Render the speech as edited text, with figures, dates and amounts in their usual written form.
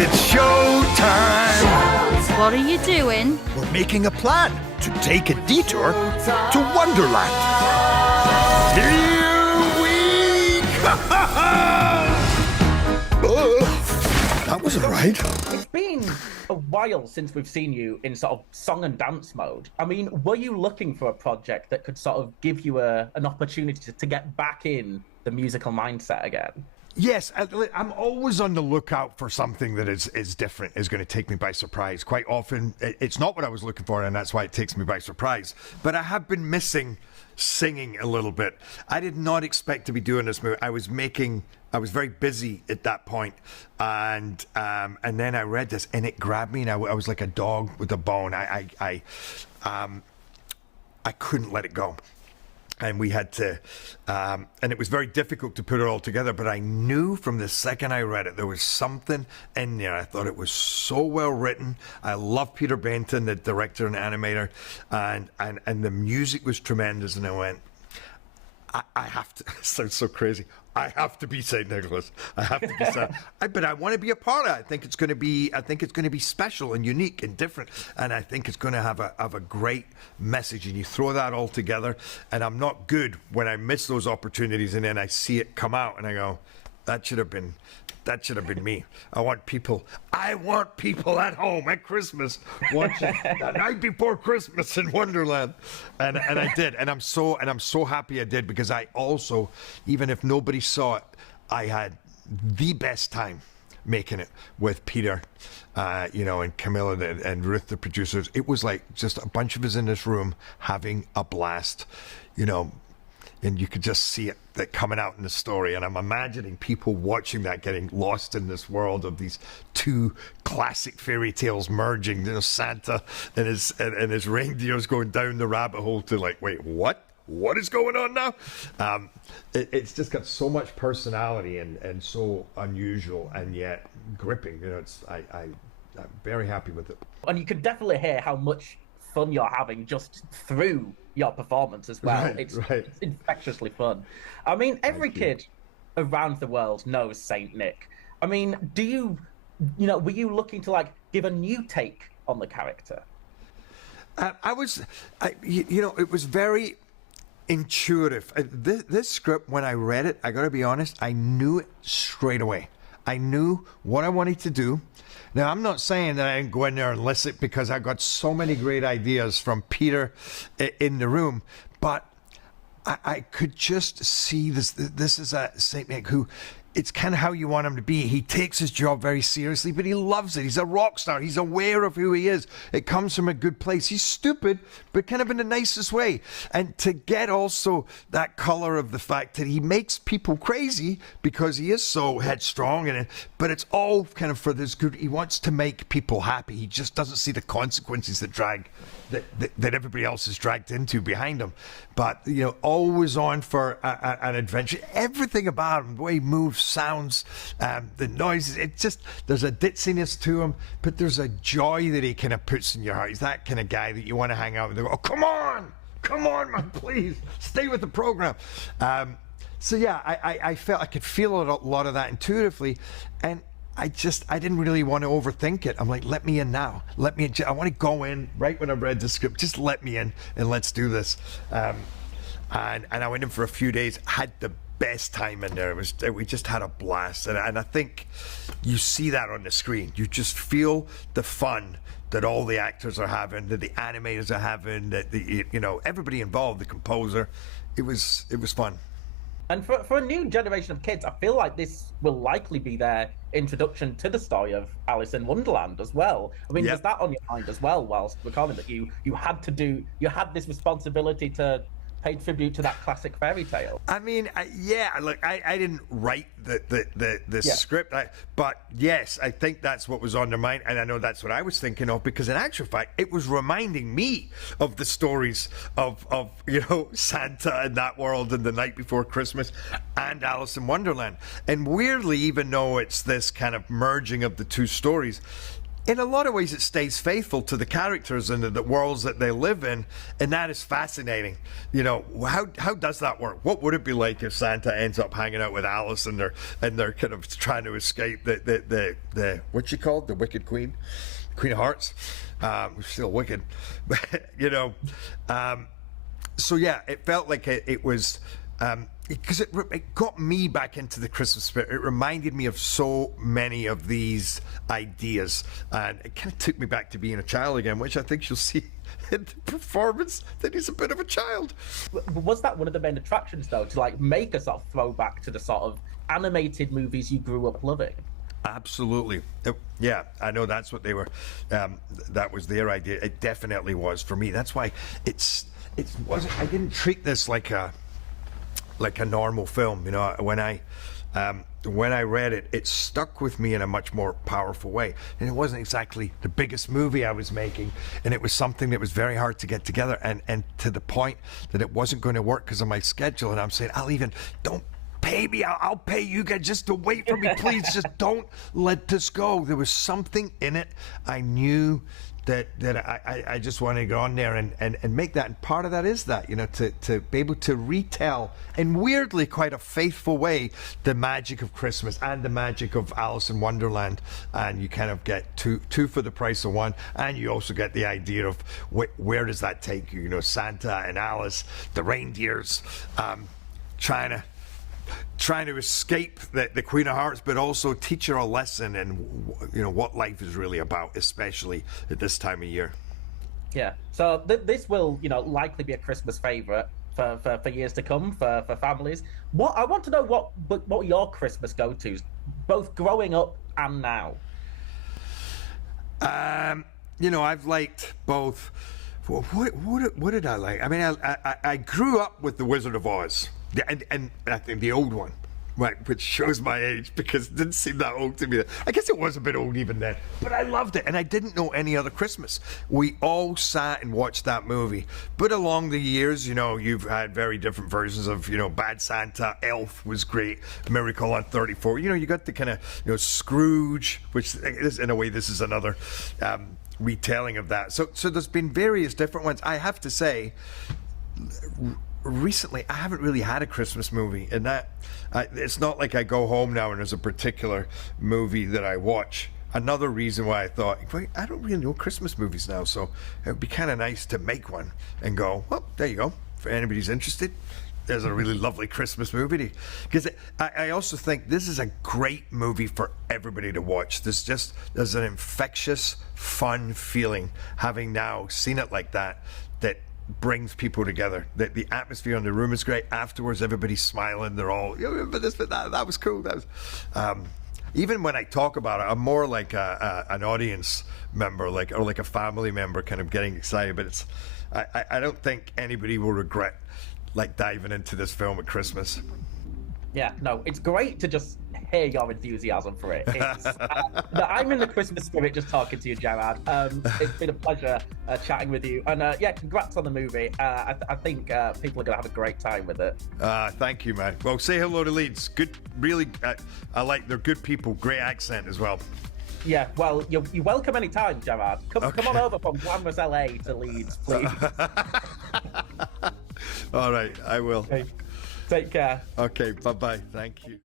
It's showtime! What are you doing? We're making a plan to take a detour to Wonderland. Here we come! That was a ride. It's been a while since we've seen you in sort of song and dance mode. I mean, were you looking for a project that could sort of give you an opportunity to get back in the musical mindset again? Yes, I'm always on the lookout for something that is different, is going to take me by surprise. Quite often, it's not what I was looking for, and that's why it takes me by surprise. But I have been missing singing a little bit. I did not expect to be doing this movie. I was very busy at that point, and then I read this, and it grabbed me, and I was like a dog with a bone. I couldn't let it go. And we had to, and it was very difficult to put it all together, but I knew from the second I read it, there was something in there. I thought it was so well written. I love Peter Benton, the director and animator, and the music was tremendous. And I went, I have to, it sounds so crazy. I have to be St. Nicholas. I have to be St. But I want to be a part of it. I think it's going to be special and unique and different. And I think it's going to have a great message. And you throw that all together. And I'm not good when I miss those opportunities and then I see it come out and I go, that should have been me. I want people at home at Christmas watching the night before Christmas in Wonderland, and I did, and I'm so happy I did, because I also, even if nobody saw it, I had the best time making it with Peter, and Camilla and Ruth, the producers. It was like just a bunch of us in this room having a blast, and you could just see it coming out in the story. And I'm imagining people watching that, getting lost in this world of these two classic fairy tales merging. Santa and his reindeers going down the rabbit hole to like, wait, what? What is going on now? It's just got so much personality and so unusual and yet gripping. I'm very happy with it. And you could definitely hear how much fun you're having just through your performance as well. Right, it's right. infectiously fun. I mean, every kid around the world knows Saint Nick. I mean, were you looking to like give a new take on the character? It was very intuitive. This script, when I read it, I got to be honest, I knew it straight away. I knew what I wanted to do. Now, I'm not saying that I didn't go in there and list it, because I got so many great ideas from Peter in the room, but I could just see this. This is a Saint Nick who, it's kind of how you want him to be. He takes his job very seriously, but he loves it. He's a rock star. He's aware of who he is. It comes from a good place. He's stupid, but kind of in the nicest way. And to get also that color of the fact that he makes people crazy because he is so headstrong, but it's all kind of for this good. He wants to make people happy. He just doesn't see the consequences that everybody else is dragged into behind him. But, always on for an adventure. Everything about him, the way he moves, sounds, the noises, there's a ditziness to him, but there's a joy that he kind of puts in your heart. He's that kind of guy that you want to hang out with. Oh, come on, man, please, stay with the program. So yeah, I felt I could feel a lot of that intuitively, and I didn't really want to overthink it. I'm like, let me in now. Let me in. I want to go in right when I read the script. Just let me in and let's do this. And I went in for a few days, had the best time in there. We just had a blast. And I think you see that on the screen. You just feel the fun that all the actors are having, that the animators are having, that everybody involved, the composer. It was fun. And for a new generation of kids, I feel like this will likely be their introduction to the story of Alice in Wonderland as well. I mean, was that on your mind as well whilst recording, that you had this responsibility to pay tribute to that classic fairy tale? I mean, I didn't write the script, but yes, I think that's what was on their mind, and I know that's what I was thinking of, because in actual fact, it was reminding me of the stories of Santa and that world and the night before Christmas and Alice in Wonderland. And weirdly, even though it's this kind of merging of the two stories, in a lot of ways, it stays faithful to the characters and the worlds that they live in, and that is fascinating. You know, how does that work? What would it be like if Santa ends up hanging out with Alice and they're kind of trying to escape the what's she called, the Wicked Queen, Queen of Hearts, who's still wicked, but you know. So yeah, it felt like it was. Because it got me back into the Christmas spirit. It reminded me of so many of these ideas, and it kind of took me back to being a child again, which I think you'll see in the performance that he's a bit of a child. Was that one of the main attractions, though, to like make a sort of throwback to the sort of animated movies you grew up loving? Absolutely. Yeah, I know that's what they were. That was their idea. It definitely was for me. That's why it wasn't. I didn't treat this like a normal film. You know, when I read it, it stuck with me in a much more powerful way. And it wasn't exactly the biggest movie I was making, and it was something that was very hard to get together, and to the point that it wasn't going to work because of my schedule. And I'm saying, don't pay me. I'll pay you guys just to wait for me, please. Just don't let this go. There was something in it. I knew that I just wanted to go on there and make that. And part of that is that, you know, to be able to retell in weirdly quite a faithful way the magic of Christmas and the magic of Alice in Wonderland. And you kind of get two for the price of one. And you also get the idea of where does that take you? You know, Santa and Alice, the reindeers, trying to escape the Queen of Hearts, but also teach her a lesson and, you know, what life is really about, especially at this time of year. Yeah. So this will, you know, likely be a Christmas favorite for years to come for families. I want to know what your Christmas go-tos, both growing up and now. You know, I've liked both. What did I like? I mean, I grew up with The Wizard of Oz. And I think the old one, right, which shows my age because it didn't seem that old to me. I guess it was a bit old even then, but I loved it, and I didn't know any other Christmas. We all sat and watched that movie. But along the years, you know, you've had very different versions of, you know, Bad Santa, Elf was great, Miracle on 34. You know, you got the kind of, you know, Scrooge, which is, in a way, this is another retelling of that. So there's been various different ones. I have to say, recently I haven't really had a Christmas movie, and that it's not like I go home now and there's a particular movie that I watch. Another reason why I thought, wait, I don't really know Christmas movies now, so it would be kind of nice to make one and go, well, there you go, for anybody's interested, there's a really lovely Christmas movie. Because I also think this is a great movie for everybody to watch. There's an infectious, fun feeling having now seen it like that brings people together. The atmosphere in the room is great. Afterwards, everybody's smiling. They're all, you remember this, but that was cool. That was, even when I talk about it, I'm more like an audience member, or like a family member, kind of getting excited. But it's, I don't think anybody will regret like diving into this film at Christmas. Yeah, no, it's great to just hear your enthusiasm for it. I'm in the Christmas spirit just talking to you, Gerard. It's been a pleasure chatting with you. And yeah, congrats on the movie. I think people are going to have a great time with it. Thank you, man. Well, say hello to Leeds. Good, really, I like, they're good people. Great accent as well. Yeah, well, you're welcome anytime, Gerard. Come on over from glamorous LA to Leeds, please. All right, I will. Okay. Take care. Okay, bye-bye. Thank you.